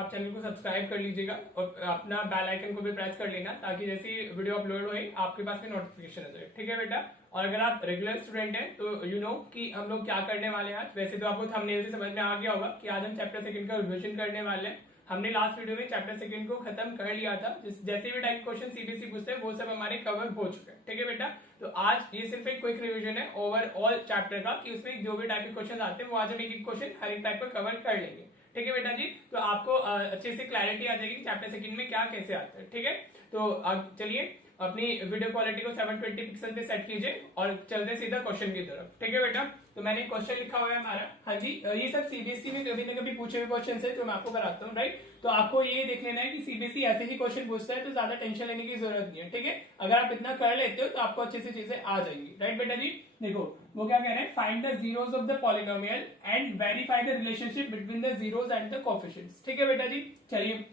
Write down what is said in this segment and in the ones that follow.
आप चैनल को सब्सक्राइब कर लीजिएगा और अपना बेल आइकन को भी प्रेस कर लेना, ताकि जैसी वीडियो अपलोड होए आपके पास में नोटिफिकेशन आ जाए। ठीक है बेटा। और अगर आप रेगुलर स्टूडेंट हैं तो यू नो कि हम लोग क्या करने वाले हैं आज। वैसे तो आपको थंबनेल से समझ में आ गया होगा कि आज हम चैप्टर सेकंड का रिविजन करने वाले हैं। हमने लास्ट वीडियो में चैप्टर सेकंड को खत्म कर लिया था। जैसे भी टाइप क्वेश्चन सीबीएसई पूछते हैं वो सब हमारे कवर हो चुके हैं। ठीक है बेटा। तो आज ये सिर्फ एक क्विक रिवीजन है ओवरऑल चैप्टर का, कि उसमें जो भी टाइप के क्वेश्चन आते हैं वो आज हम एक क्वेश्चन हर एक टाइप का कवर कर लेंगे। ठीक है बेटा जी। तो आपको अच्छे से क्लैरिटी आ जाएगी चैप्टर सेकंड में क्या कैसे आता है। ठीक है। तो अब चलिए अपनी वीडियो क्वालिटी को 720 पिक्सल पे सेट कीजिए और चलते सीधा क्वेश्चन की तरफ। ठीक है बेटा। तो मैंने क्वेश्चन लिखा हुआ है हमारा। हाँ जी, ये सब सीबीएसई में कभी ना कभी पूछे हुए क्वेश्चन है जो मैं आपको कराता हूँ, राइट। तो आपको ये देख लेना है कि सीबीएसई ऐसे ही क्वेश्चन पूछता है, तो ज्यादा टेंशन लेने की जरूरत नहीं है। ठीक है। अगर आप इतना कर लेते हो तो आपको अच्छी सी चीजें आ जाएंगी, राइट बेटा जी। देखो वो क्या कह रहे हैं, find the zeros of the polynomial and verify the relationship between the zeros and the coefficients. ठीक है बेटा जी। चलिए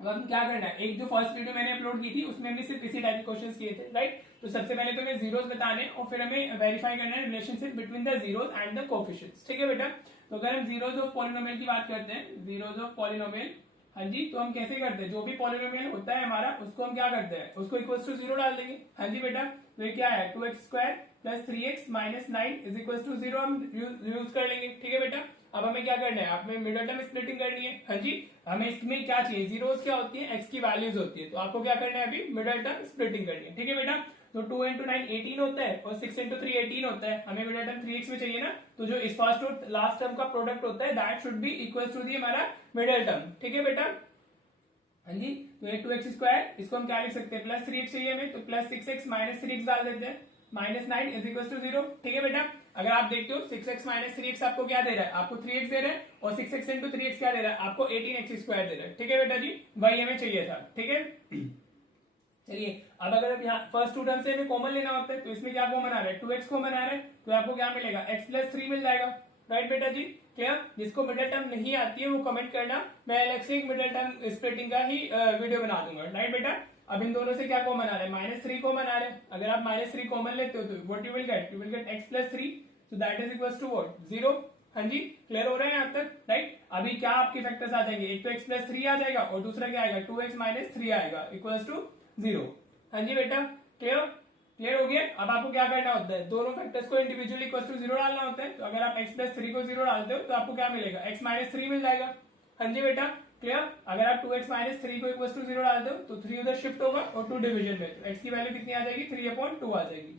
अब हम क्या करना है, एक जो फर्स्ट वीडियो मैंने अपलोड की थी उसमें हमने सिर्फ इसी टाइप के क्वेश्चंस किए थे, राइट। तो सबसे पहले तो हमें जीरोस बताने और फिर हमें वेरीफाई करना है relationship between the zeros and the coefficients. ठीक है बेटा। तो अगर हम जीरोस ऑफ पॉलिनोमियल की बात करते हैं, जीरोस ऑफ पॉलिनोमियल, हाँ जी, तो हम कैसे करते हैं, जो भी पॉलिनोमियल होता है हमारा उसको हम क्या करते हैं, उसको इक्वल टू जीरो डाल देंगे। हाँ जी बेटा। तो ये क्या है, 2x² plus 3x minus 9 is equal to 0 हम यूज कर लेंगे। ठीक है बेटा। अब हमें क्या करना है, आपमें मिडिल टर्म स्प्लिटिंग करनी है। हाँ जी, हमें इसमें क्या चाहिए, जीरोस क्या होती है, एक्स की वैल्यूज होती है। तो आपको क्या करना है, अभी मिडिल टर्म स्प्लिटिंग करनी है। ठीक है बेटा। तो 2 into 9 18 होता है और 6 into 3 18 होता है। हमें मिडिल टर्म 3x में चाहिए ना, तो जो इस फर्स्ट और लास्ट टर्म का प्रोडक्ट होता है that should be equal to the हमारा मिडिल टर्म। ठीक है बेटा। हाँ जी, तो ये 2x², इसको हम क्या लिख सकते हैं, प्लस 3x चाहिए हमें, तो प्लस 6x माइनस 3x डाल देते हैं, माइनस 9 इज इक्वल टू 0। ठीक है बेटा। अगर आप देखते हो 6x माइनस 3x आपको क्या दे रहा है, आपको 3x दे रहा है, और 6x इंटू 3x क्या दे रहा है, आपको 18x² दे रहा है। ठीक है बेटा जी, वही हमें चाहिए था। ठीक है। चलिए अब अगर आप यहाँ फर्स्ट टू टर्म से हमें कॉमन लेना होता है, तो इसमें क्या कॉमन आ रहा है, 2x कॉमन आ रहा है, तो आपको क्या मिलेगा, x प्लस 3 मिल जाएगा, राइट बेटा जी। क्लियर। जिसको मिडिल टर्म नहीं आती है वो कमेंट करना, मैं अलग से एक मिडिल टर्म स्प्लिटिंग का ही वीडियो बना दूंगा, राइट बेटा। अब इन दोनों से क्या कॉमन आ रहा है, -3 कॉमन आ रहा है। अगर आप -3 कॉमन लेते हो तो what you will get x plus 3, so that is equal to what, 0। हाँ जी, क्लियर हो रहा है यहाँ तक, राइट। अभी क्या आपके फैक्टर्स आ जाएंगे, एक तो x प्लस 3 आ जाएगा और दूसरा क्या आएगा, 2x माइनस 3 आएगा इक्वल टू 0। हाँ जी बेटा, क्लियर हो गया। अब आपको क्या करना होता है, दोनों फैक्टर्स को इंडिविजुअली इक्वल टू 0 डालना होता है। तो अगर आप x प्लस 3 को 0 डालते हो तो आपको क्या मिलेगा, x माइनस 3 मिल जाएगा। हाँ जी बेटा, क्लियर। अगर आप 2x माइनस 3 को इक्वल टू 0 डालते हो तो 3 उधर शिफ्ट होगा और 2 डिवीजन में, तो x की वैल्यू कितनी आ जाएगी, 3/2 आ जाएगी।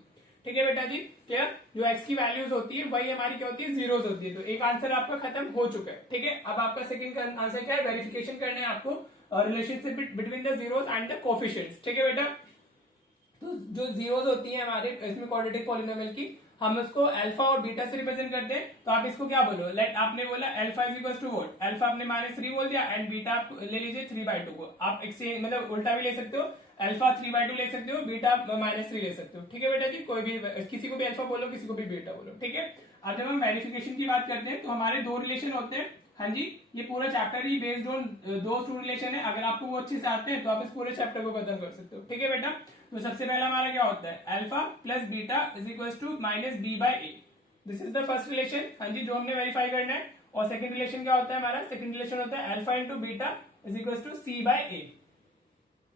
ठीक है बेटा जी, क्लियर। जो x की वैल्यूज होती है वही हमारी क्या होती है, जीरोस होती है। तो एक आंसर आपका खत्म हो चुका है। ठीक है। अब आपका सेकंड आंसर क्या है, वेरिफिकेशन करना है आपको relationship between the zeros and the coefficients. ठीक है बेटा। तो जो जीरोस होती है हमारे इसमें क्वाड्रेटिक पॉलिनोमियल की, हम उसको अल्फा और बीटा से रिप्रेजेंट करते हैं। तो आप इसको क्या बोलो, लेट आपने बोला alpha is equal to what, alpha आपने -3 बोल दिया एंड बीटा आप ले लीजिए 3/2 को। आप एक्सचेंज मतलब उल्टा भी ले सकते हो, अल्फा 3/2 ले सकते हो, बीटा -3 ले सकते हो। ठीक है बेटा जी। कोई भी किसी को भी अल्फा बोलो, किसी को भी बीटा बोलो। ठीक है। अब जब हम वेरिफिकेशन की बात करते हैं तो हमारे दो रिलेशन होते हैं। हाँ जी, ये पूरा चैप्टर ही बेस्ड ऑन दो रिलेशन है। अगर आपको वो अच्छे से आते हैं तो आप इस पूरे चैप्टर को खत्म कर सकते हो। ठीक है बेटा। तो सबसे पहला हमारा क्या होता है, alpha plus beta is equal to -b/a। This is the first relation, हाँ जी, जो हमने वेरीफाई करना है। और सेकंड रिलेशन क्या होता है हमारा, सेकंड रिलेशन होता है alpha into beta is equal to c/a।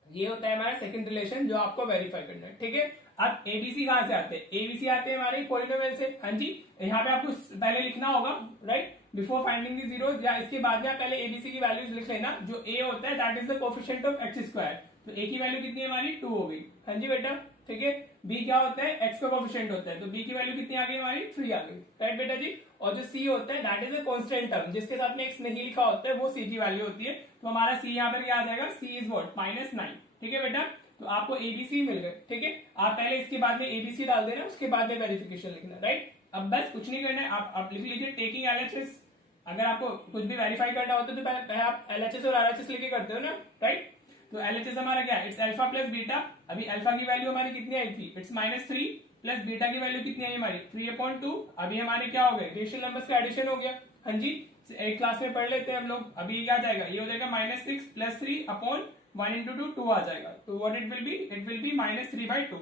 ये होता है हमारा सेकंड रिलेशन जो आपको वेरीफाई करना है। ठीक है। अब एबीसी कहां से आते हैं, एबीसी आते हैं हमारे पॉलिनोमियल से। हाँ जी, यहाँ पे आपको पहले लिखना होगा, right, before finding the zeros, या इसके बाद में पहले एबीसी की वैल्यूज लिख लेना। जो ए होता है that is the coefficient of x²। तो ए की वैल्यू कितनी है हमारी, 2 हो गई। हाँ जी बेटा। ठीक है। बी क्या होता है, एक्स का कोएफिशिएंट होता है, तो बी की वैल्यू कितनी आ गई हमारी, 3 आ गई, राइट बेटा जी। और जो सी होता है that is a constant term, जिसके साथ में एक्स नहीं लिखा होता है वो सी की वैल्यू होती है। तो हमारा सी यहाँ पर क्या आ जाएगा, सी इज व्हाट, -9। ठीक है बेटा। तो आपको एबीसी मिल गए। ठीक है। आप पहले इसके बाद में एबीसी डाल देना, उसके बाद में वेरिफिकेशन लिखना, राइट। अब बस कुछ नहीं करना है, आप लिख लीजिए टेकिंग एलएचएस। अगर आपको कुछ भी वेरीफाई करना होता है तो पहले आप एलएचएस और आरएचएस लेके करते हो ना, राइट। तो एलएचएस हमारा क्या है, इट्स अल्फा प्लस बीटा। अभी अल्फा की वैल्यू हमारी कितनी आई थी, इट्स -3, प्लस बीटा की वैल्यू कितनी आई हमारी, 3/2। अभी हमारे क्या हो गए, रेशनल नंबर्स का एडिशन हो गया। हाँ जी, एक क्लास में पढ़ लेते हैं हम लोग। अभी क्या जाएगा, ये हो जाएगा -6 प्लस 3/1 into 2 2 आ जाएगा। तो what it will be, it will be -3/2,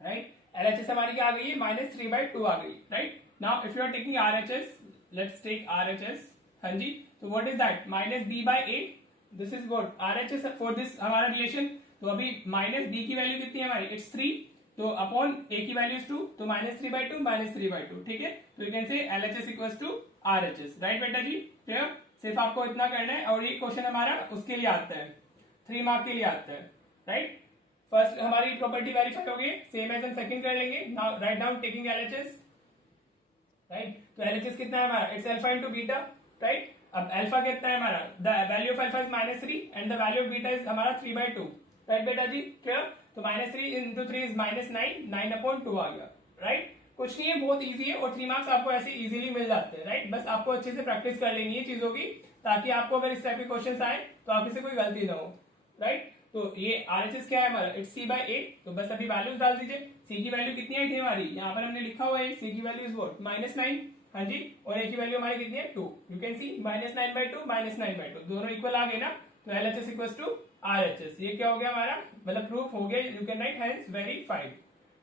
right. LHS हमारी क्या आ गई है, -3/2 आ गई, right. Now if you are taking RHS, let's take RHS. हाँ जी, तो what is that minus B by A, this is what RHS for this हमारा रिलेशन। तो अभी माइनस बी की वैल्यू कितनी है हमारी, इट्स 3, तो अपॉन ए की वैल्यू इज 2, तो -3/2 -3/2, ठीक है। तो you can say LHS equals to RHS, right बेटा जी, क्लियर। सिर्फ आपको इतना करना है और ये क्वेश्चन हमारा उसके लिए आता है, 3 मार्क के लिए आता है, राइट। फर्स्ट हमारी प्रॉपर्टी वेरीफाई हो गई, सेम एज हम सेकंड कर लेंगे। Now write down taking LHS, right. तो एलएचएस कितना है हमारा, it's alpha into beta, right. अब अल्फा कितना है हमारा, the value of alpha is -3 and the value of beta is हमारा 3/2, राइट बेटा जी, क्लियर। तो -3 इंटू 3 इज -9, 9/2 आ गया, राइट। कुछ नहीं है, बहुत इजी है और 3 मार्क्स आपको ऐसे इजीली मिल जाते हैं, राइट। बस आपको अच्छे से प्रैक्टिस कर लेनी है चीजों की, ताकि आपको अगर इस टाइप के क्वेश्चन आए तो आपसे से कोई गलती ना हो, राइट। तो ये आरएचएस क्या है हमारा, इट्स सी बाय ए। तो बस अभी वैल्यूज डाल दीजिए। सी की वैल्यू कितनी आई थी हमारी, यहाँ पर हमने लिखा हुआ है सी की वैल्यू इज व्हाट -9, हाँ जी, और ए की वैल्यू हमारी कितनी है 2। यू कैन सी -9/2 -9/2 दोनों इक्वल आ गए ना, तो एलएचएस इक्वल्स टू आरएचएस। ये क्या हो गया हमारा, मतलब प्रूफ हो गया, you can write hence verified,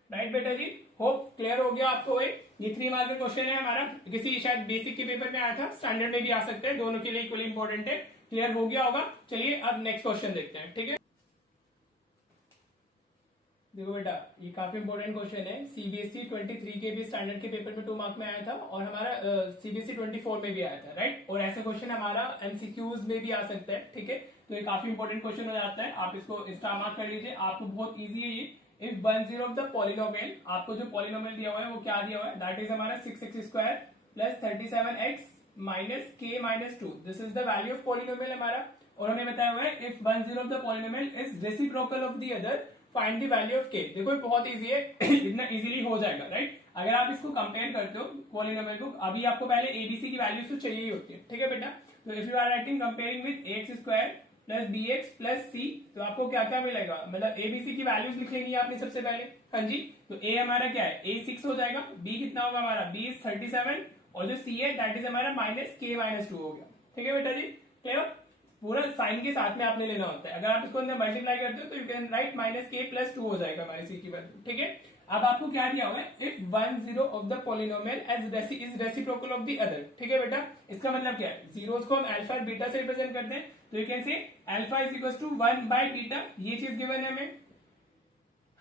right बेटा जी। होप क्लियर हो गया आपको। ये 3 मार्क का क्वेश्चन है हमारा, किसी शायद बेसिक के पेपर में आया था, स्टैंडर्ड में भी आ सकते हैं, दोनों के लिए इक्वली इंपॉर्टेंट है। क्लियर हो गया होगा। चलिए अब नेक्स्ट क्वेश्चन देखते हैं, ठीक है। देखो बेटा, ये काफी इंपॉर्टेंट क्वेश्चन है, सीबीएसई 23 के भी स्टैंडर्ड के पेपर में 2 मार्क में आया था और हमारा सीबीएसई 24 में भी आया था, राइट। और ऐसा क्वेश्चन हमारा एमसीक्यूज में भी आ सकता है, ठीक है। तो ये काफी इंपॉर्टेंट क्वेश्चन हो जाता है, आप इसको स्टार मार्क कर लीजिए, आपको बहुत ईजी है ये। इफ 10 ऑफ द पॉलिनोमियल, आपको जो पॉलिनोमियल दिया हुआ है वो क्या दिया हुआ है, दैट इज हमारा 6x² plus 37x minus k minus 2, this is the value of polynomial हमारा। और हमें बताया हुआ है if 10 of the polynomial is reciprocal of the other find the value of k। देखो बहुत इजी है इतना इजीली हो जाएगा, राइट। अगर आप इसको कंपेयर करते हो पॉलिनोमियल को, अभी आपको पहले एबीसी की वैल्यूज तो चाहिए ही होती है, ठीक है बेटा। तो if you are writing comparing with ax² plus bx plus c, तो आपको क्या क्या मिलेगा, मतलब एबीसी की वैल्यूज लिख लेनी है आपने सबसे पहले, हाँ जी। तो a हमारा क्या है, a 6 हो जाएगा, b कितना होगा हमारा, b इज 37, और जो c है दैट इज हमारा -k - 2 हो गया, ठीक है बेटा जी, क्लियर। पूरा साइन के साथ में आपने लेना होता है। अगर आप इसको अंदर मल्टीप्लाई करते हो तो यू कैन राइट -k + 2 हो जाएगा हमारे c की वैल्यू, ठीक है। अब आपको क्या दिया हुआ है, if 10 of the polynomial is reciprocal of the other, ठीक है बेटा। इसका मतलब क्या है, जीरोस को हम अल्फा और बीटा से रिप्रेजेंट करते हैं, तो you can say alpha is equal to 1/बीटा, ये चीज गिवन है हमें,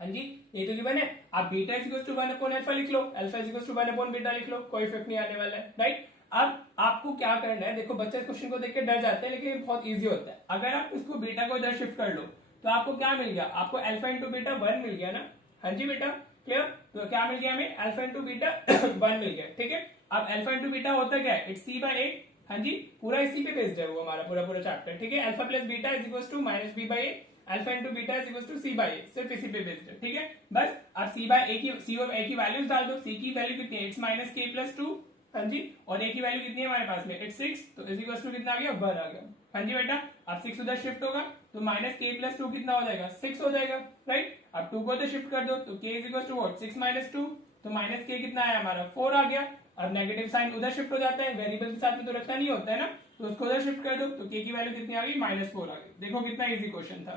हाँ जी, ये तो गिवन है। आप बीटा इज इक्वल टू 1/अल्फा लिख लो, अल्फा इज इक्वल टू 1/बीटा लिख लो, कोई इफेक्ट नहीं आने वाला है, राइट। अब आपको क्या करना है, देखो बच्चे इस क्वेश्चन को देख के डर जाते हैं, लेकिन ये बहुत इजी होता है। अगर आप इसको बीटा को इधर शिफ्ट कर लो तो आपको क्या मिल गया, आपको अल्फा इंटू बीटा 1 मिल गया ना, हाँ जी बेटा, क्लियर। तो क्या मिल गया हमें, अल्फा इंटू बीटा 1 मिल गया, ठीक है। अब अल्फा इंटू बीटा होता क्या है, इट्स c/a, हाँ जी, पूरा इसी पे बेस्ड है वो हमारा पूरा चैप्टर, ठीक है। Alpha plus beta is equal to -b/a, alpha into beta is equal to c/a, सिर्फ इसी पे बेस्ड है, ठीक है। बस अब c/a की c और a की वैल्यूज डाल दो। c की वैल्यू कितनी है, इट्स -k + 2, हाँ जी, और a की वैल्यू कितनी है हमारे पास में, इट्स 6, तो इज इक्वल टू कितना आ गया, 1 आ गया, हाँ जी बेटा। अब 6 उधर शिफ्ट होगा तो -k + 2 कितना हो जाएगा, 6 हो जाएगा, राइट। अब 2 को उधर शिफ्ट कर दो तो k is equal to what, 6 - 2, तो -k कितना आया हमारा, 4 आ गया। अब नेगेटिव साइन उधर शिफ्ट हो जाता है, वेरिएबल के साथ में तो रखना नहीं होता है ना, तो उसको उधर शिफ्ट कर दो तो k की वैल्यू कितनी आ गई, -4 आ गई। देखो कितना इजी क्वेश्चन था,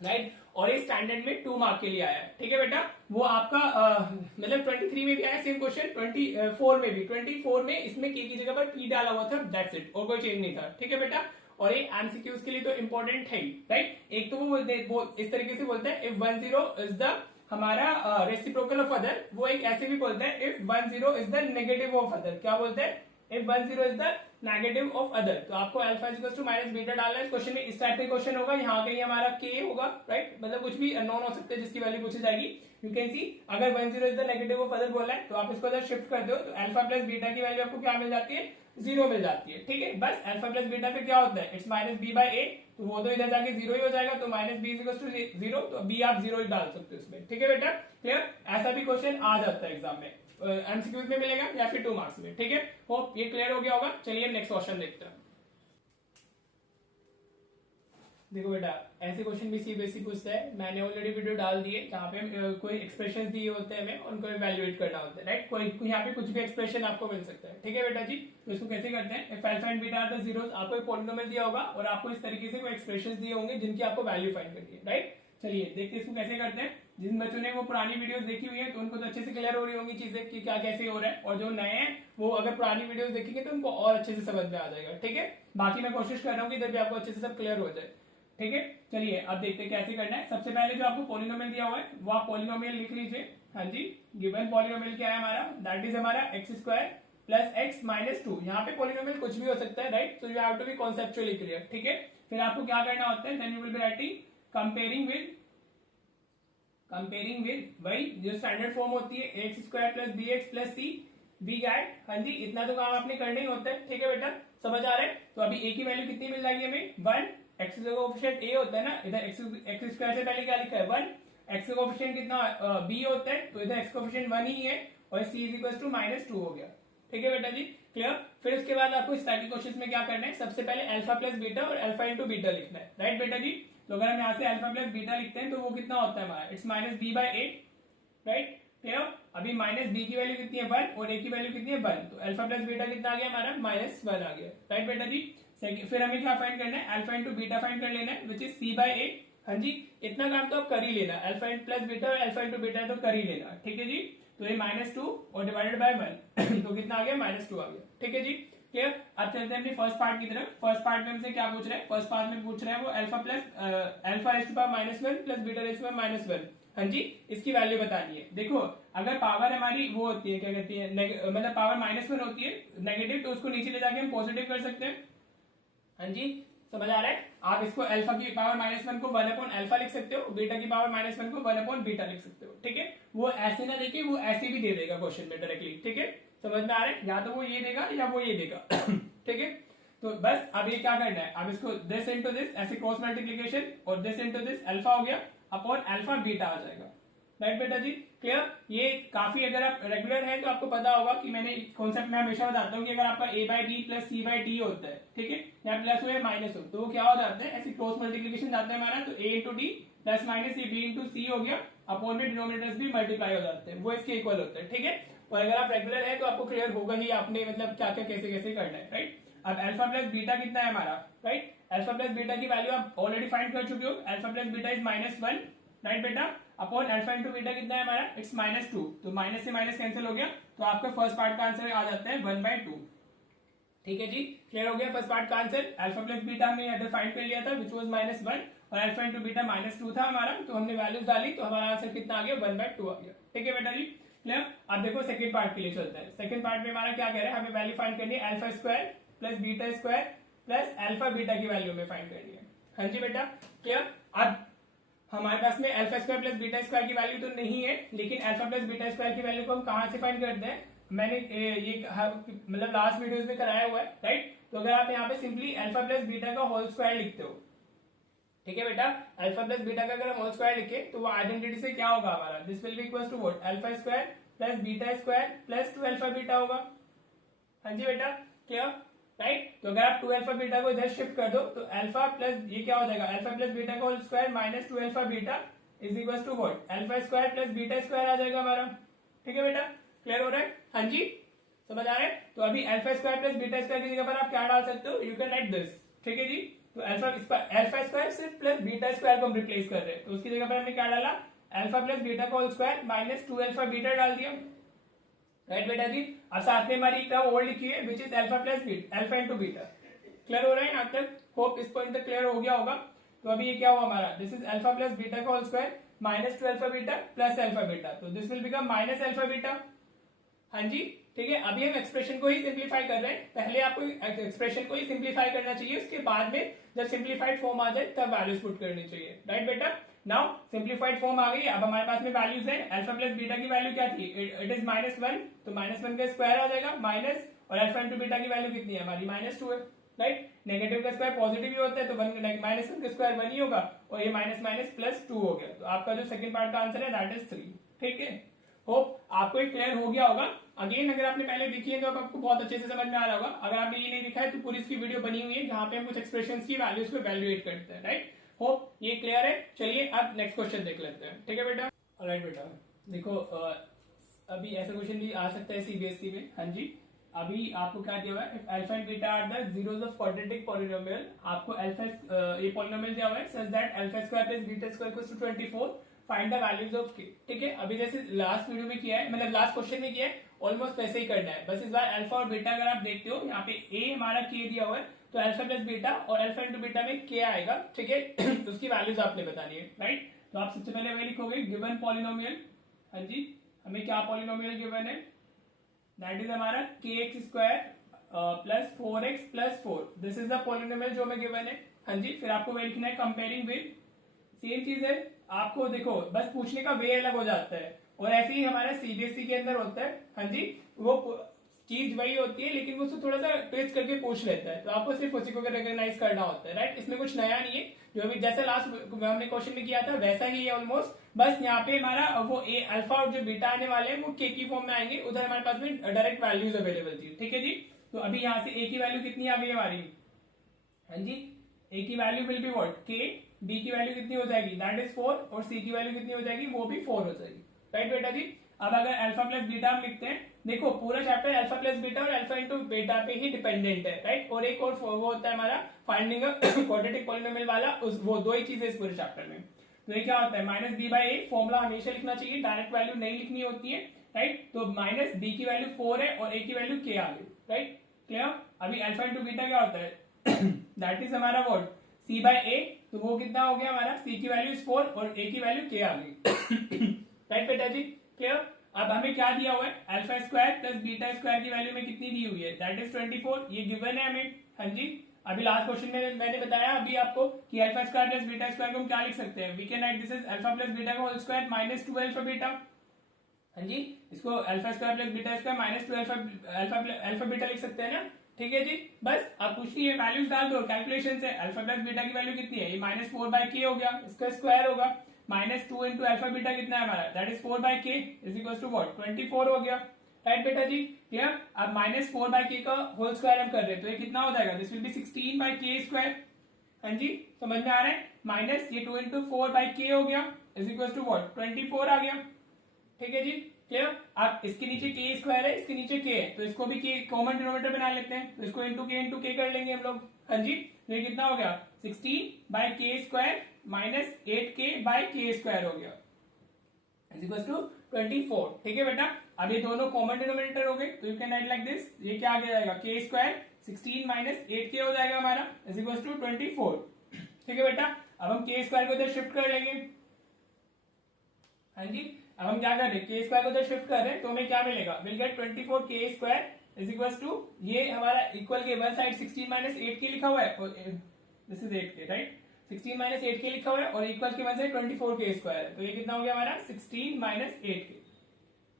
राइट। और ये स्टैंडर्ड में 2 मार्क के लिए आया है, ठीक है बेटा। वो आपका मतलब 23 में भी आया सेम क्वेश्चन, 24 में भी, 24 में इसमें k की जगह पर p डाला हुआ था, दैट्स इट, और कोई चेंज नहीं था, ठीक है बेटा। और ये एमसीक्यूज के लिए तो इंपॉर्टेंट है ही, राइट। एक तो वो इस तरीके से बोलते हैं इफ 10 इज द हमारा रेसिप्रोकल ऑफ अदर, वो एक ऐसे भी बोलते हैं if 10 is the negative of other, क्या बोलते हैं, if 10 is the negative of other. तो आपको alpha is equal to -beta डालना है इस क्वेश्चन में, इस टाइप का क्वेश्चन होगा, यहाँ कहीं हमारा k होगा, राइट, मतलब कुछ भी अननोन हो सकते हैं जिसकी वैल्यू पूछी जाएगी। यू कैन सी अगर 10 is the negative of other बोला है तो आप इसको इधर शिफ्ट कर दो तो अल्फा प्लस बीटा की वैल्यू आपको क्या मिल जाती है, 0 मिल जाती है, ठीक है। बस अल्फा प्लस बीटा पे क्या होता है, इट्स -b/a, तो वो तो इधर जाके 0 ही हो जाएगा, तो -b इज इक्वल टू 0, तो b आप 0 ही डाल सकते हो इसमें, ठीक है बेटा, क्लियर। ऐसा भी क्वेश्चन आ जाता है एग्जाम में, एमसीक्यूज में मिलेगा या फिर 2 मार्क्स में, ठीक है। होप ये क्लियर हो गया होगा। चलिए नेक्स्ट क्वेश्चन देखते हैं। देखो बेटा, ऐसे क्वेश्चन भी सीबीएसई पूछता है, मैंने ऑलरेडी वीडियो डाल दी है जहाँ पे कोई एक्सप्रेशन दिए होते हैं हमें, उनको इवैल्यूएट करना होता है, राइट। कोई यहाँ पे कुछ भी एक्सप्रेशन आपको मिल सकता है, ठीक है बेटा जी। तो इसको कैसे करते हैं, if alpha and beta are the zeros, आपको एक पॉलिनोमियल दिया होगा और आपको इस तरीके से कोई एक्सप्रेशन दिए होंगे जिनकी आपको वैल्यू फाइंड करनी है, राइट। चलिए देखते हैं इसको कैसे करते हैं। जिन बच्चों ने वो पुरानी वीडियोस देखी हुई है तो उनको तो अच्छे से क्लियर हो रही होंगी चीजें कि क्या कैसे हो रहा है, और जो नए हैं वो अगर पुरानी वीडियोस देखेंगे तो उनको और अच्छे से समझ में आ जाएगा। ठीक है, बाकी मैं कोशिश कर रहा हूँ कि इधर भी आपको अच्छे से सब क्लियर हो जाए। ठीक है, चलिए अब देखते हैं कैसे करना है। सबसे पहले जो आपको पॉलिनोमियल दिया हुआ है वो आप पॉलिनोमियल लिख लीजिए। हाँ जी, गिवन पॉलिनोमियल क्या है हमारा, दैट इज हमारा x square plus X minus 2। यहाँ पे पॉलिनोमियल कुछ भी हो सकता है, right, so you have to be conceptually clear. ठीक है, फिर आपको क्या करना होता है, then you will be writing comparing with वही जो स्टैंडर्ड फॉर्म होती है X square plus B x plus C be get. हाँ जी, इतना तो काम आपने करना ही होता है। ठीक है बेटा, समझ आ रहा है। तो अभी ए की वैल्यू कितनी मिल जाएगी हमें, 1। एक्स का कोएफिशिएंट ए होता है ना, इधर एक्स स्क्वायर से पहले क्या लिखा है 1। एक्स का कोएफिशिएंट कितना बी होता है, तो इधर एक्स कोएफिशिएंट 1 ही है और सी इज इक्वल टू -2 हो गया। ठीक है बेटा जी, क्लियर। फिर उसके बाद आपको स्टैटिक क्वेश्चन में क्या करना है, सबसे पहले अल्फा प्लस बीटा और अल्फा इंटू बीटा लिखना है, राइट बेटा जी। तो अगर हम यहाँ से अल्फा प्लस बीटा लिखते हैं तो वो कितना होता है हमारा, इट्स -b/8, राइट, क्लियर। अभी माइनस बी की वैल्यू कितनी है 1 और ए की वैल्यू कितनी है 1, तो अल्फा प्लस बीटा कितना आ गया हमारा -1 आ गया, राइट बेटा जी। फिर हमें क्या फाइंड करना है, अल्फा इंटू बीटा फाइंड कर लेना है, विच इज c/8। हाँ जी, इतना काम तो आप कर ही लेना, अल्फा प्लस बीटा और अल्फा इंटू बीटा तो कर ही लेना। ठीक है जी, तो ये -2 और डिवाइडेड बाय 1 तो कितना आ गया, -2 आ गया। ठीक है जी, क्लियर। अब चलते हैं अपनी फर्स्ट पार्ट की तरफ। फर्स्ट पार्ट में हमसे क्या पूछ रहा है, फर्स्ट पार्ट में पूछ रहा है वो alpha raise to power -1 plus beta raise to power -1। हाँ जी, इसकी वैल्यू बतानी है। देखो, अगर पावर हमारी वो होती है क्या कहती है, मतलब पावर -1 होती है नेगेटिव, तो उसको नीचे ले जाके हम पॉजिटिव कर सकते हैं। हाँ जी, समझ आ रहा है। आप इसको अल्फा की पावर -1 को 1/अल्फा लिख सकते हो, बीटा की पावर -1 को 1/बीटा लिख सकते हो। ठीक है, वो ऐसे ना देके वो ऐसे भी दे देगा क्वेश्चन में डायरेक्टली। ठीक है, समझ में आ रहा है, या तो वो ये देगा या वो ये देगा। ठीक है, तो बस अब ये क्या करना है, अब इसको दिस इंटू दिस ऐसे क्रॉस मल्टीप्लीकेशन और दिस इंटू दिस अल्फा हो गया अपॉन अल्फा बीटा आ जाएगा, राइट बेटा जी, क्लियर। ये काफी, अगर आप रेगुलर हैं तो आपको पता होगा कि मैंने कॉन्सेप्ट में हमेशा बताता हूँ कि अगर आपका a/b प्लस c/d होता है, ठीक है, या प्लस हो या माइनस हो, तो वो क्या हो जाता है, ऐसे क्रॉस मल्टीप्लीकेशन जाता है हमारा, तो a into D plus minus ये b इंटू सी हो गया, अपॉन में डिनोमिनेटर्स भी मल्टीप्लाई हो जाते हैं, वो इसके इक्वल होता है। ठीक है, और अगर आप रेगुलर है तो आपको क्लियर होगा ही, आपने मतलब क्या क्या कैसे कैसे करना है, राइट। अब अल्फा प्लस बीटा कितना है हमारा, राइट, अल्फा प्लस बीटा की वैल्यू आप ऑलरेडी फाइंड कर चुके हो, alpha plus beta is -1, right बेटा, अपॉन अल्फा इंटू बीटा कितना है हमारा, इट्स -2, तो माइनस से माइनस कैंसिल हो गया, तो आपका फर्स्ट पार्ट का आंसर आ जाता है 1/2। ठीक है जी, क्लियर हो गया फर्स्ट पार्ट का आंसर। अल्फा प्लस बीटा हमने इधर फाइंड कर लिया था, विच वाज -1, और अल्फा इंटू बीटा -2 था हमारा, तो हमने वैल्यूज डाली तो हमारा आंसर कितना आ गया, 1/2 आ गया। ठीक है बेटा जी, क्लियर। अब देखो सेकंड पार्ट के लिए चलता है। सेकंड पार्ट में हमारा क्या कह रहा है, हमें वैल्यू फाइंड करनी है alpha square plus beta square plus alpha beta की वैल्यू में फाइंड करनी है। हाँ जी बेटा, क्लियर। अब हमारे पास में alpha square plus beta square की वैल्यू तो नहीं है, लेकिन अल्फा प्लस बीटा स्क्वायर की वैल्यू को हम कहां से फाइंड करते हैं, मैंने ये मतलब लास्ट वीडियोस में कराया हुआ है, राइट। तो अगर आप यहाँ पे सिंपली अल्फा प्लस बीटा का होल स्क्वायर लिखते हो, ठीक है बेटा, अल्फा प्लस बीटा का अगर हम होल स्क्वायर लिखे तो वो आइडेंटिटी से क्या होगा हमारा, this will be equal to what, alpha square plus beta square plus 2 alpha beta होगा। हाँ जी बेटा, क्लियर, राइट। तो अगर आप 2 अल्फा बीटा को इधर शिफ्ट कर दो तो अल्फा प्लस ये क्या हो जाएगा, अल्फा प्लस बीटा का whole square minus 2 alpha beta is equal to what, alpha square plus beta square आ जाएगा हमारा। ठीक है बेटा, क्लियर हो रहा है, हाँ जी, समझ आ रहा है। तो अभी alpha square plus beta square की जगह पर आप क्या डाल सकते हो, यू कैन राइट दिस। ठीक है जी, तो अल्फा स्क्वायर सिर्फ प्लस बीटा स्क्वायर को हम रिप्लेस कर रहे हैं, तो उसकी जगह पर हमने क्या डाला, अल्फा प्लस बीटा का whole square minus 2 alpha beta डाल दिया, राइट बेटा जी। अब साथ में हमारी टर्म और लिखी है which is alpha plus beta, alpha into beta. Clear हो रहा है यहाँ तक, होप इस पॉइंट तक क्लियर हो गया होगा। तो अभी ये क्या हुआ हमारा, this is alpha plus beta का whole square minus 2 alpha beta plus alpha beta, तो this will become minus alpha beta. हाँ जी, ठीक है। अभी हम एक्सप्रेशन को ही सिंप्लीफाई कर रहे हैं, पहले आपको एक्सप्रेशन को ही सिंप्लीफाई करना चाहिए, उसके बाद में जब सिंप्लीफाइड फॉर्म आ जाए तब वैल्यूज पुट करनी चाहिए, राइट बेटा। नाउ सिंप्लीफाइड फॉर्म आ गई, अब हमारे पास में वैल्यूज है, अल्फा प्लस बीटा की वैल्यू क्या थी, इट इज -1, तो -1 का स्क्वायर आ जाएगा माइनस, और अल्फा इंटू बीटा की वैल्यू कितनी है हमारी, -2 है, राइट। नेगेटिव का स्क्वायर पॉजिटिव ही होता है, तो -1 का स्क्वायर 1 ही होगा, और ये माइनस माइनस प्लस 2 हो गया, तो आपका जो सेकंड पार्ट का आंसर है दैट इज 3। ठीक है, होप आपको एक क्लियर हो गया होगा। अगेन अगर आपने पहले देखी है तो आपको बहुत अच्छे से समझ में आ रहा होगा, अगर आपने ये नहीं देखा है तो पूरी इसकी वीडियो बनी हुई है जहां पे हम कुछ एक्सप्रेशंस की वैल्यूज को वैल्यूएट करते हैं, राइट। होप ये क्लियर है। चलिए अब नेक्स्ट क्वेश्चन देख लेते हैं, ठीक है बेटा। ऑलराइट बेटा, देखो अभी ऐसा क्वेश्चन भी आ सकता है सीबीएसई में। हाँ जी, अभी आपको क्या दिया हुआ है, alpha and beta are the zeros of quadratic polynomial. आपको अल्फा ये पॉलिनोमियल दिया हुआ है such that alpha square plus beta square equals to 24, find the values of K. ठीक है, अभी जैसे लास्ट वीडियो में किया है, मतलब लास्ट क्वेश्चन में किया है, ऑलमोस्ट वैसे ही करना है। बस इस बार अल्फा और बीटा अगर आप देखते हो, यहाँ पे ए हमारा के दिया हुआ है, तो अल्फा प्लस बीटा और अल्फा इंटू बीटा में के आएगा। ठीक है, उसकी वैल्यूज आपने बतानी है, राइट। तो आप सबसे पहले वही लिखोगे, गिवन पॉलिनोमियल। हाँ जी, हमें क्या पॉलिनोमियल गिवन है, दैट इज हमारा के x square plus 4x plus 4। This is the polynomial जो हमें गिवन है। हाँ जी, फिर आपको वही लिखना है कंपेयरिंग विद, सेम चीज है। आपको देखो बस पूछने का वे अलग हो जाता है, और ऐसे ही हमारा सीबीएसई के अंदर होता है। हाँ जी, वो चीज वही होती है, लेकिन वो उसको थोड़ा सा ट्विस्ट करके पूछ लेता है, तो आपको सिर्फ उसी को रिकॉग्नाइज करना होता है, राइट। इसमें कुछ नया नहीं है, जो अभी जैसा लास्ट हमने क्वेश्चन में किया था वैसा ही है ऑलमोस्ट। बस यहाँ पे हमारा वो ए अल्फा और जो बीटा आने वाले हैं वो के की फॉर्म में आएंगे, उधर हमारे पास में डायरेक्ट वैल्यूज अवेलेबल थी। ठीक है जी, तो अभी यहाँ से ए की वैल्यू कितनी आ गई हमारी, हाँ जी, ए की वैल्यू विल बी व्हाट के, बी की वैल्यू कितनी हो जाएगी, दैट इज 4, और सी की वैल्यू कितनी हो जाएगी, वो भी 4 हो जाएगी, राइट बेटा जी। अब अगर अल्फा प्लस बीटा हम लिखते हैं, देखो पूरा चैप्टर अल्फा प्लस बीटा और अल्फा इंटू बीटा पे ही डिपेंडेंट है, राइट। और एक और वो होता है हमारा फाइंडिंग क्वाड्रेटिक पॉलिनोमियल वाला, वो दो ही चीजें इस पूरे चैप्टर में। तो ये क्या होता है, minus B by A, formula हमेशा लिखना चाहिए, डायरेक्ट वैल्यू नहीं लिखनी होती है, राइट। तो माइनस बी की वैल्यू 4 है और ए की वैल्यू के आ गई, राइट, क्लियर। अभी अल्फा इंटू बीटा क्या होता है, दैट इज हमारा वर्ड सी बाई ए, तो वो कितना हो गया हमारा, सी की वैल्यू 4 और ए की वैल्यू के आ गई, राइट बेटा जी, क्लियर। अब हमें क्या दिया हुआ है, alpha square plus beta square की वैल्यू में कितनी दी हुई है, दैट इज 24, ये गिवन है हमें। हाँ जी, अभी लास्ट क्वेश्चन में मैंने बताया अभी आपको कि alpha square plus beta square को हम क्या लिख सकते हैं, we can write this is alpha plus beta का whole square minus 2 alpha beta. हाँ जी, इसको alpha square plus beta square minus 2 alpha beta लिख सकते हैं ना। ठीक है जी, बस आप कुछ नहीं है, वैल्यूज डाल दो कैलकुलेशन से। अल्फा प्लस बीटा की वैल्यू कितनी है, ये माइनस 4 बाई के हो गया, इसका स्क्वायर होगा, माइनस 2 इंटू अल्फा बीटा कितना है हमारा, दैट इज 4 बाई के इज इक्वल टू व्हाट 24 हो गया, राइट बेटा जी, क्लियर। अब माइनस 4 बाई के का होल स्क्वायर हम कर रहे हैं, तो ये कितना हो जाएगा, दिस विल बी 16 बाई के स्क्वायर। हाँ जी, समझ में आ रहा है, माइनस ये 2 इंटू 4 बाई के हो गया इज इक्वल टू व्हाट 24 आ गया। ठीक है जी, क्लियर। आप इसके नीचे के स्क्वायर है, इसके नीचे के है, तो इसको भी के कॉमन डिनोमिनेटर बना लेते हैं, तो इसको इंटू के कर लेंगे हम लोग। हाँ जी, तो ये कितना हो गया 16 बाई के स्क्वायर माइनस 8k बाई के स्क्वायर हो गया इज इक्वल टू 24। ठीक है बेटा, अब ये दोनों कॉमन डिनोमिनेटर हो गए, तो you can write like this, ये क्या आ जाएगा के स्क्वायर 16 माइनस 8k हो जाएगा हमारा इज इक्वल टू 24। ठीक है बेटा, अब हम के स्क्वायर को इधर शिफ्ट कर लेंगे। हाँ जी, अब हम क्या कर रहे हैं, के स्क्वायर को उधर शिफ्ट कर रहे हैं, तो हमें क्या मिलेगा, विल गेट 24 के स्क्वायर इज इक्वल टू, ये हमारा इक्वल के वन साइड 16 माइनस 8k लिखा हुआ है, और this is 8k, right, 16 minus 8k लिखा हुआ है, और इक्वल के वन साइड 24 के स्क्वायर है, तो ये कितना हो गया हमारा 16 माइनस 8k।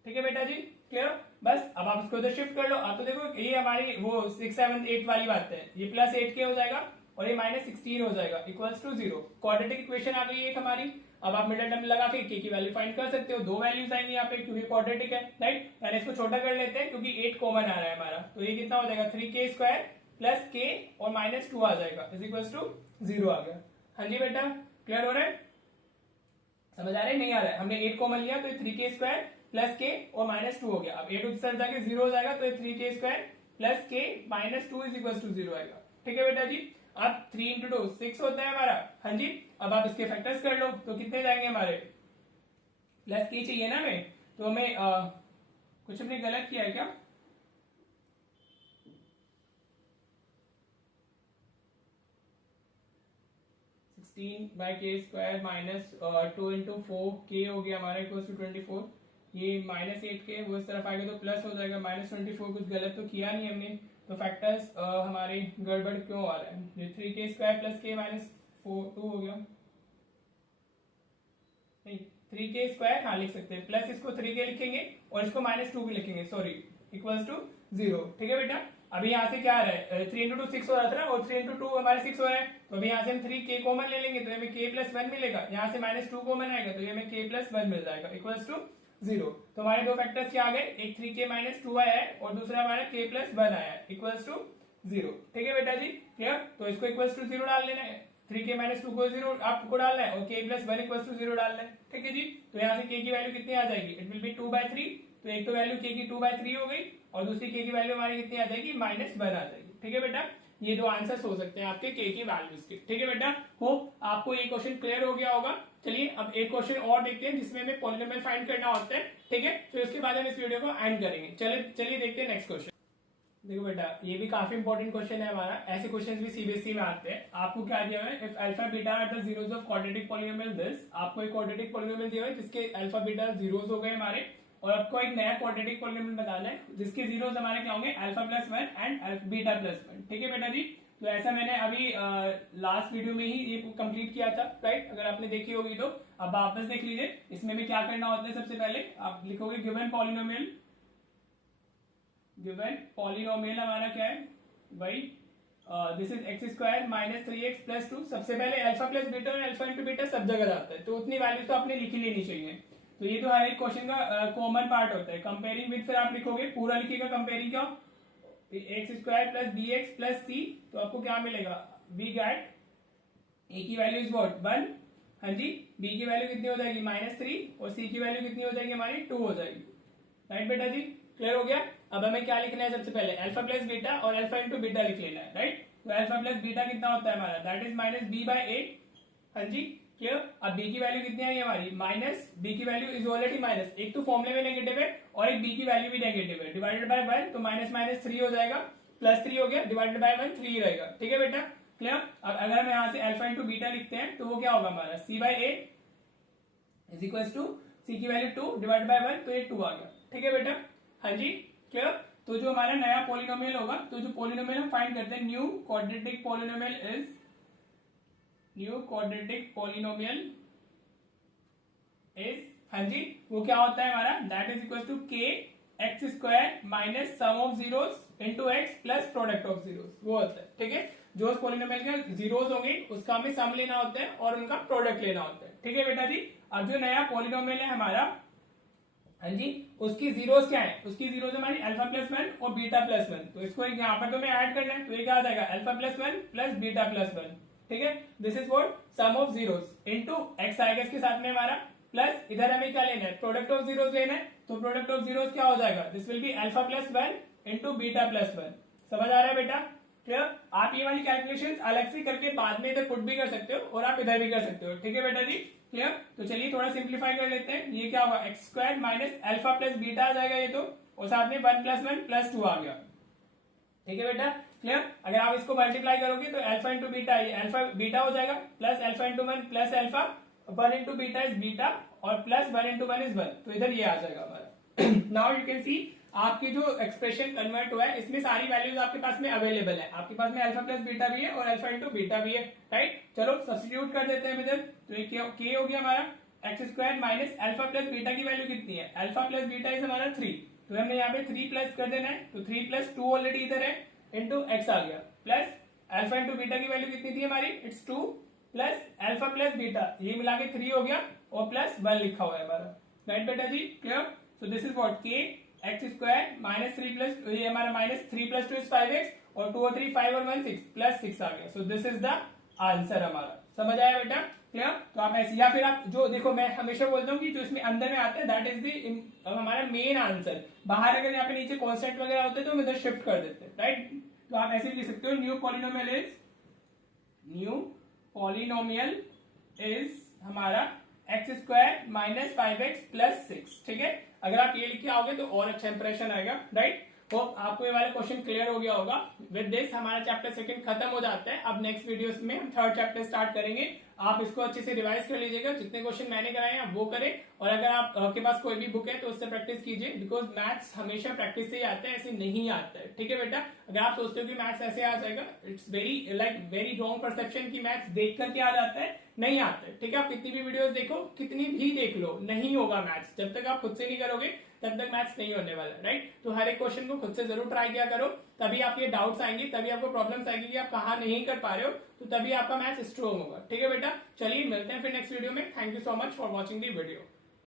ठीक है बेटा जी, क्लियर। बस अब आप इसको उधर शिफ्ट कर लो। आप तो देखो ये हमारी वो 6 7 8 वाली बात है, ये प्लस 8k हो जाएगा और ये माइनस 16 हो जाएगा इक्वल्स टू 0। क्वाड्रेटिक इक्वेशन आ गई एक हमारी। अब आप मिडिल टर्म लगा के के की वैल्यू फाइंड कर सकते हो, दो वैल्यूज आएंगी यहाँ पे क्योंकि क्वाड्रेटिक है, राइट। पहले इसको छोटा कर लेते हैं क्योंकि 8 कॉमन आ रहा है हमारा, तो ये कितना हो जाएगा 3k स्क्वायर प्लस k और माइनस 2 आ जाएगा इज इक्वल्स टू 0 आ गया। हाँ जी बेटा, क्लियर हो रहा है, समझ आ रहा है नहीं आ रहा है, हमने 8 कॉमन लिया तो 3k स्क्वायर प्लस k और माइनस 2 हो गया। अब 8 उधर जाके 0 हो जाएगा, तो 3k square plus k minus 2 is equal to 0 आएगा। ठीक है बेटा जी, अब 3 इंटू 2 6 होता है हमारा। हाँ जी, अब आप इसके फैक्टर्स कर लो तो कितने जाएंगे हमारे, प्लस k चाहिए ना हमें, तो हमें कुछ हमने गलत किया है क्या, बाई के स्क्वायर माइनस 2 इंटू 4k हो गया हमारा इक्वल टू 24, ये माइनस 8k वो इस तरफ आएगा तो प्लस हो जाएगा माइनस 24, कुछ गलत तो किया नहीं हमने, तो फैक्टर्स हमारे गड़बड़ क्यों आ रहा है, ये 3k square plus k minus 2 हो गया, नहीं 3k स्क्वायर हाँ लिख सकते हैं, प्लस इसको 3k लिखेंगे और इसको माइनस 2 भी लिखेंगे, सॉरी इक्वल्स टू 0। ठीक है बेटा, अभी यहाँ से क्या आ रहा है 3 इंटू 2 6 हो रहा था ना, और 3 इंटू 2 हमारे 6 हो रहा है, तो अभी यहाँ से हम 3k कॉमन ले लेंगे तो हमें k प्लस 1 मिलेगा, यहाँ से माइनस 2 कॉमन आएगा तो ये हमें k प्लस 1 मिल जाएगा इक्वल्स टू 0। तो हमारे दो फैक्टर्स क्या आ गए, एक 3k माइनस 2 आया है और दूसरा हमारा k प्लस 1 आया है इक्वल्स टू 0। ठीक है बेटा जी, क्लियर। तो इसको इक्वल्स टू 0 डाल लेना है, 3k माइनस 2 को 0 आपको डालना है और k प्लस 1 इक्वल्स टू 0 डालना है। ठीक है जी, तो यहाँ से k की वैल्यू कितनी आ जाएगी, इट विल बी 2/3, तो एक तो वैल्यू k की 2/3 हो गई और दूसरी k की वैल्यू हमारी कितनी आ जाएगी माइनस 1 आ जाएगी। ठीक है बेटा, ये दो आंसर्स हो सकते हैं आपके k की वैल्यूज के। ठीक है बेटा, होप आपको ये क्वेश्चन क्लियर हो गया होगा। चलिए अब एक क्वेश्चन और देखते हैं जिसमें हमें पॉलिनोमियल फाइंड करना होता है, ठीक है। फिर उसके बाद हम इस वीडियो को एंड करेंगे। चलिए देखते हैं नेक्स्ट क्वेश्चन। देखो बेटा, ये भी काफी इंपॉर्टेंट क्वेश्चन है हमारा। ऐसे क्वेश्चंस भी सीबीएसई में आते हैं। आपको क्या दिया हुआ है, if alpha beta are the zeros of quadratic polynomial this. आपको एक क्वाड्रेटिक पॉलिनोमियल दिया हुआ है जिसके अल्फा बीटा जीरोस हो गए हमारे, और आपको एक नया क्वाड्रेटिक पॉलिनोमियल बताना है जिसके जीरोस हमारे क्या होंगे, alpha plus 1 and beta plus 1, ठीक है बेटा जी। तो ऐसा मैंने अभी लास्ट वीडियो में ही ये कंप्लीट किया था, राइट। अगर आपने देखी होगी तो अब वापस देख लीजिए। इसमें भी क्या करना होता है, सबसे पहले आप लिखोगे गिवन पॉलिनोमियल। गिवन पॉलिनोमियल हमारा क्या है भाई, this is x square minus 3x plus 2। सबसे पहले अल्फा प्लस बीटा और अल्फा इंटू बीटा सब जगह आता है, तो उतनी वैल्यू तो आपने लिखी लेनी चाहिए। तो ये तो हर एक क्वेश्चन का कॉमन पार्ट होता है। कंपेयरिंग विद, फिर आप लिखोगे पूरा लिखिएगा कंपेयरिंग क्या, x square plus B x plus c. तो आपको क्या मिलेगा, वी गेट ए की वैल्यू इज व्हाट 1, हाँ जी। बी की वैल्यू कितनी हो जाएगी -3, और सी की वैल्यू कितनी हो जाएगी हमारी 2 हो जाएगी, राइट बेटा जी। क्लियर हो गया। अब हमें क्या लिखना है, सबसे पहले अल्फा प्लस बीटा और अल्फा इंटू बीटा लिख लेना है, राइट। तो अल्फा प्लस बीटा कितना होता है हमारा, that is minus B by a, हाँ जी। क्लियर। अब बी की वैल्यू कितनी आई हमारी माइनस, बी की वैल्यू इज ऑलरेडी माइनस, एक तो फॉर्मूले में नेगेटिव है और एक बी की वैल्यू भी नेगेटिव है, डिवाइडेड बाय 1, तो माइनस माइनस 3 हो जाएगा, प्लस 3 हो गया, डिवाइडेड बाय 1 3 रहेगा, ठीक है बेटा। क्लियर। अब अगर हम यहाँ से अल्फा इंटू बीटा लिखते हैं तो वो क्या होगा हमारा, c by a is equal to c की वैल्यू 2 डिवाइड बाय 1, तो ये 2 आ गया, ठीक है बेटा, हाँ जी। क्लियर। तो जो हमारा नया पॉलिनोमियल होगा, तो जो पॉलिनोमियल हम फाइंड करते हैं, new quadratic polynomial is, new quadratic polynomial is, हाँ जी, वो क्या होता है हमारा, दैट इज इक्वल टू के x square minus sum of zeros into x plus product of zeros, वो होता है, ठीक है। जो उस पॉलिनोमियल के जीरोस होंगे उसका हमें सम लेना होता है और उनका प्रोडक्ट लेना होता है, ठीक है बेटा जी। अब जो नया पॉलिनोमियल है हमारा, हाँ जी, उसकी जीरोस क्या है, उसकी जीरोस हमारी अल्फा प्लस 1 और बीटा प्लस 1। तो इसको यहाँ पर तो मैं ऐड करना है, तो ये क्या आ जाएगा, alpha plus 1 plus beta plus 1, ठीक है। This is what sum of zeros into X आएगा इसके साथ में हमारा, प्लस इधर हमें क्या लेना है, प्रोडक्ट ऑफ जीरोस लेना है। तो प्रोडक्ट ऑफ जीरोस क्या हो जाएगा, this will be alpha plus 1 into beta plus 1। समझ आ रहा है बेटा। क्लियर। आप ये वाली कैलकुलेशन अलग से करके बाद में इधर पुट भी कर सकते हो और आप इधर भी कर सकते हो, ठीक है बेटा जी। क्लियर। तो चलिए थोड़ा सिंप्लीफाई कर लेते हैं। ये क्या होगा, x square minus alpha plus beta आ जाएगा ये तो, और साथ में 1 प्लस 1 प्लस 2 आ गया, ठीक है बेटा। क्लियर। अगर आप इसको मल्टीप्लाई करोगे तो अल्फा इंटू बीटा, ये अल्फा बीटा हो जाएगा, plus alpha into 1 plus alpha, 1 into beta is beta, और प्लस 1 इंटू 1 इज 1, तो इधर ये आ जाएगा हमारा। नाउ यू कैन सी आपकी जो एक्सप्रेशन कन्वर्ट हुआ है इसमें सारी वैल्यूज आपके पास में अवेलेबल है। आपके पास में अल्फा प्लस बीटा भी है और अल्फा इंटू बीटा भी है, राइट। चलो सब्स्टिट्यूट कर देते हैं इधर। तो ये के हो गया हमारा x square minus alpha plus beta की वैल्यू कितनी है, अल्फा प्लस बीटा इज हमारा 3, तो हमने यहाँ पे 3 प्लस कर देना है, तो 3 प्लस 2 ऑलरेडी इधर है, इंटू एक्स आ गया, प्लस अल्फा इंटू बीटा की वैल्यू कितनी थी हमारी, it's 2, plus alpha plus beta ये मिला के 3 हो गया, और प्लस 1 लिखा हुआ है हमारा, राइट बेटा जी। Clear. So this is what के एक्स स्क्वायर माइनस 3 प्लस, ये हमारा माइनस 3 प्लस 2 इज 5x, और 2 और 3 5 और 1 6 प्लस 6 आ गया। सो दिस इज द आंसर हमारा। समझ आया बेटा। क्लियर। तो आप ऐसे, या फिर आप जो देखो, मैं हमेशा बोलता हूँ कि जो इसमें अंदर में आता है दैट इज द हमारा मेन आंसर। बाहर अगर यहाँ पे नीचे कॉन्स्टेंट वगैरह होते हैं तो हम इधर शिफ्ट कर देते हैं, राइट। तो आप ऐसे लिख सकते हो, new polynomial is, new polynomial is हमारा x square minus 5x plus 6, ठीक है। अगर आप ये लिख के आओगे तो और अच्छा इंप्रेशन आएगा, राइट। तो आपको ये वाला क्वेश्चन क्लियर हो गया होगा। विद दिस हमारा चैप्टर 2 खत्म हो जाता है। अब नेक्स्ट वीडियोस में हम 3rd चैप्टर स्टार्ट करेंगे। आप इसको अच्छे से रिवाइज कर लीजिएगा, जितने क्वेश्चन मैंने कराए हैं वो करें, और अगर आपके पास कोई भी बुक है तो उससे प्रैक्टिस कीजिए, बिकॉज मैथ्स हमेशा प्रैक्टिस से ही आता है, ऐसे नहीं आता है, ठीक है बेटा। अगर आप सोचते हो कि मैथ्स ऐसे आ जाएगा, इट्स वेरी रॉन्ग परसेप्शन की मैथ्स देख करके आ जाता है, नहीं आता है, ठीक है। आप कितनी भी वीडियोस देखो, कितनी भी देख लो, नहीं होगा मैथ्स। जब तक आप खुद से नहीं करोगे तब तक मैथ्स नहीं होने वाला, राइट। तो हर एक क्वेश्चन को खुद से जरूर ट्राई किया करो, तभी आपके डाउट्स आएंगे, तभी आपको प्रॉब्लम्स आएंगी कि आप कहाँ नहीं कर पा रहे हो, तो तभी आपका मैथ्स स्ट्रॉन्ग होगा, ठीक है बेटा। चलिए मिलते हैं फिर नेक्स्ट वीडियो में। Thank you so much for watching the video.